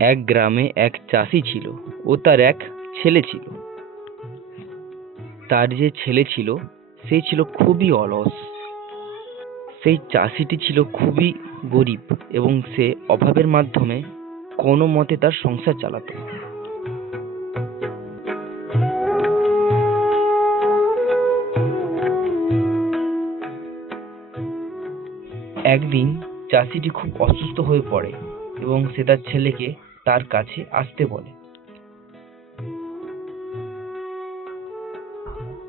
এক গ্রামে এক চাষি ছিল ও তার এক ছেলে ছিল। তার যে ছেলে ছিল সে ছিল খুবই অলস। সেই চাষিটি ছিল খুবই গরিব এবং সে অভাবের মাধ্যমে কোনো মতে তার সংসার চালাতো। একদিন চাষিটি খুব অসুস্থ হয়ে পড়ে এবং সে তার ছেলেকে তার কাছে আসতে বলে।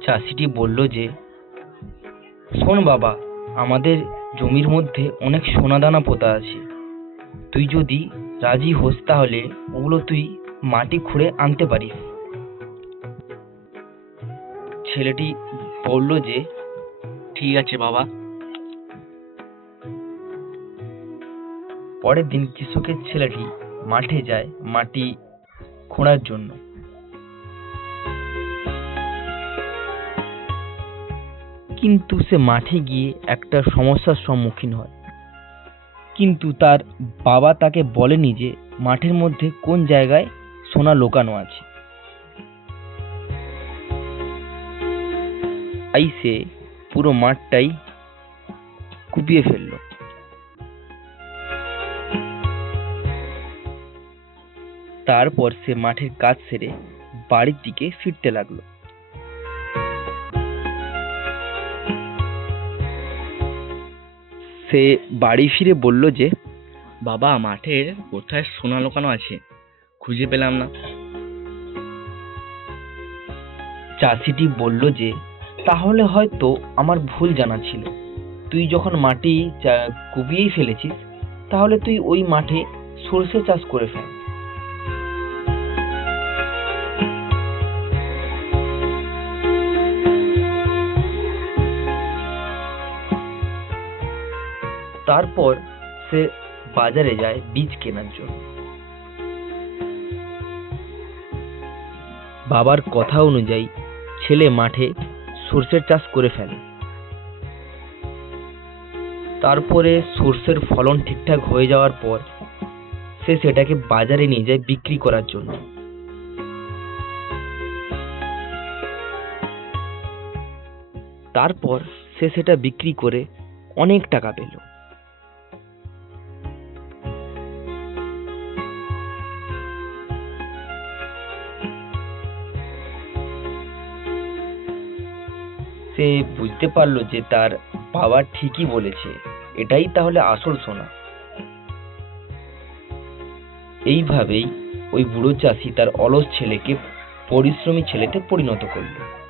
চাষিটি বলল যে, শোন বাবা, আমাদের জমির মধ্যে অনেক সোনাদানা পোতা আছে। তুই যদি রাজি হোস তাহলে ওগুলো তুই মাটি খুঁড়ে আনতে পারিস। ছেলেটি বলল যে, ঠিক আছে বাবা। পরের দিন কৃষকের ছেলেটি মাঠে যায় মাটি খোঁড়ার জন্য। কিন্তু সে মাঠে গিয়ে একটা সমস্যার সম্মুখীন হয়। কিন্তু তার বাবা তাকে বলেনি যে মাঠের মধ্যে কোন জায়গায় সোনা লুকানো আছে। তাই সে পুরো মাঠটাই কুপিয়ে ফেলল। তারপর সে মাঠের কাজ সেরে বাড়ির দিকে ফিরতে লাগলো। সে বাড়ি ফিরে বলল যে, বাবা, মাঠের কোথায় সোনা লুকানো আছে, খুঁজে পেলাম না। চাষিটি বলল যে, তাহলে হয়তো আমার ভুল জানা ছিল। তুই যখন মাটি কুপিয়েই ফেলেছিস তাহলে তুই ওই মাঠে সরষে চাষ করে ফেল। তারপর সে বাজারে যায় বীজ কেনার জন্য। বাবার কথা অনুযায়ী ছেলে মাঠে সরষের চাষ করে ফেলে। তারপরে সরষের ফলন ঠিকঠাক হয়ে যাওয়ার পর সে সেটাকে বাজারে নিয়ে যায় বিক্রি করার জন্য। তারপর সে সেটা বিক্রি করে অনেক টাকা পেল। সে বুঝতে পারলো যে তার বাবা ঠিকই বলেছে, এটাই তাহলে আসল সোনা। এইভাবেই ওই বুড়ো চাষি তার অলস ছেলেকে পরিশ্রমী ছেলেতে পরিণত করলো।